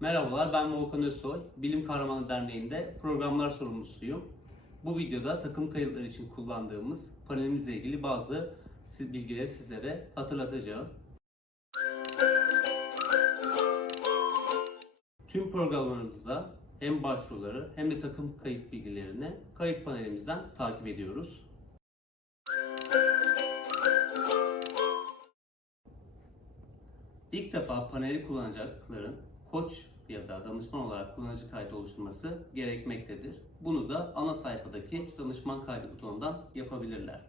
Merhabalar ben Volkan Özsoy. Bilim Kahramanı Derneği'nde programlar sorumlusuyum. Bu videoda takım kayıtları için kullandığımız panelimizle ilgili bazı bilgileri sizlere hatırlatacağım. Tüm programlarımıza hem başvuruları hem de takım kayıt bilgilerini kayıt panelimizden takip ediyoruz. İlk defa paneli kullanacakların koç ya da danışman olarak kullanıcı kaydı oluşturması gerekmektedir. Bunu da ana sayfadaki danışman kaydı butonundan yapabilirler.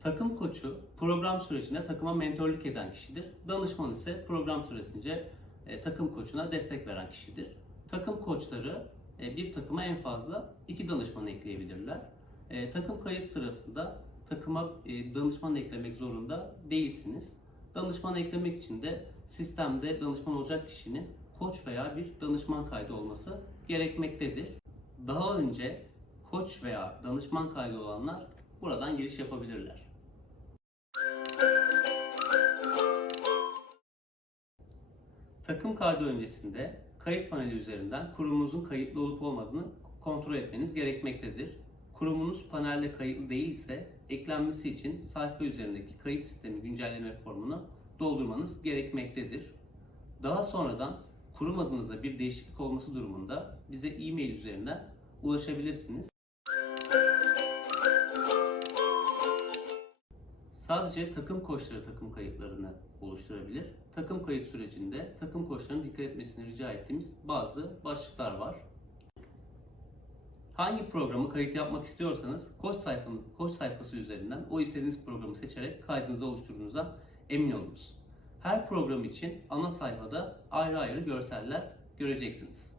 Takım koçu program sürecinde takıma mentorluk eden kişidir. Danışman ise program süresince e, takım koçuna destek veren kişidir. Takım koçları e, bir takıma en fazla iki danışman ekleyebilirler. E, takım kayıt sırasında takıma e, danışman eklemek zorunda değilsiniz. Danışman eklemek için de sistemde danışman olacak kişinin koç veya bir danışman kaydı olması gerekmektedir. Daha önce koç veya danışman kaydı olanlar buradan giriş yapabilirler. Takım kaydı öncesinde kayıt paneli üzerinden kurumunuzun kayıtlı olup olmadığını kontrol etmeniz gerekmektedir. Kurumunuz panelde kayıtlı değilse eklenmesi için sayfa üzerindeki kayıt sistemi güncelleme formunu doldurmanız gerekmektedir. Daha sonradan kurum adınızda bir değişiklik olması durumunda bize e-mail üzerinden ulaşabilirsiniz. Sadece takım koçları takım kayıtlarını oluşturabilir. Takım kayıt sürecinde takım koçlarının dikkat etmesini rica ettiğimiz bazı başlıklar var. Hangi programı kayıt yapmak istiyorsanız koç sayfanız, koç sayfası üzerinden o istediğiniz programı seçerek kaydınızı oluşturduğunuzdan emin olunuz. Her program için ana sayfada ayrı ayrı görseller göreceksiniz.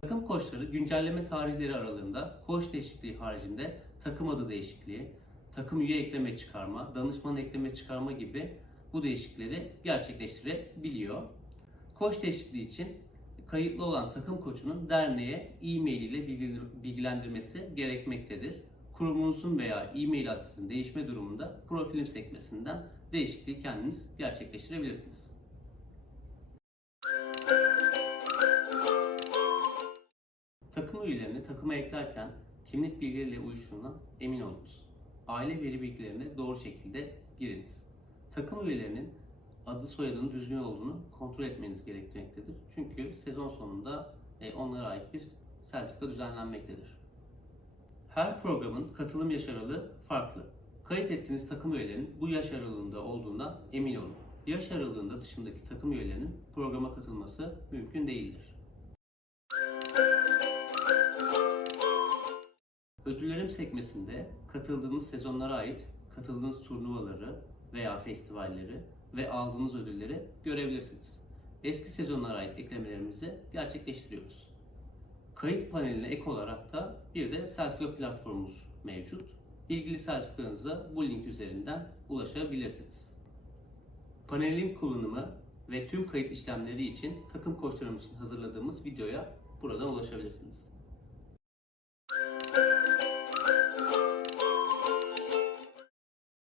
Takım koçları güncelleme tarihleri aralığında koç değişikliği haricinde takım adı değişikliği, takım üye ekleme çıkarma, danışman ekleme çıkarma gibi bu değişiklikleri gerçekleştirebiliyor. Koç değişikliği için kayıtlı olan takım koçunun derneğe e-mail ile bilgi- bilgilendirmesi gerekmektedir. Kurumunuzun veya e-mail adresinizin değişme durumunda profilim sekmesinden değişikliği kendiniz gerçekleştirebilirsiniz. Takım üyelerini takıma eklerken kimlik bilgileriyle uyuştuğuna emin olunuz. Aile veri bilgilerini doğru şekilde giriniz. Takım üyelerinin adı soyadının düzgün olduğunu kontrol etmeniz gerekmektedir. Çünkü sezon sonunda e, onlara ait bir sertifika düzenlenmektedir. Her programın katılım yaş aralığı farklı. Kayıt ettiğiniz takım üyelerinin bu yaş aralığında olduğundan emin olun. Yaş aralığında dışındaki takım üyelerinin programa katılması mümkün değildir. Ödüllerim sekmesinde katıldığınız sezonlara ait katıldığınız turnuvaları veya festivalleri ve aldığınız ödülleri görebilirsiniz. Eski sezonlara ait eklemelerimizi gerçekleştiriyoruz. Kayıt paneline ek olarak da bir de sertifika platformumuz mevcut. İlgili sertifikanıza bu link üzerinden ulaşabilirsiniz. Panelin kullanımı ve tüm kayıt işlemleri için takım koçlarım için hazırladığımız videoya buradan ulaşabilirsiniz.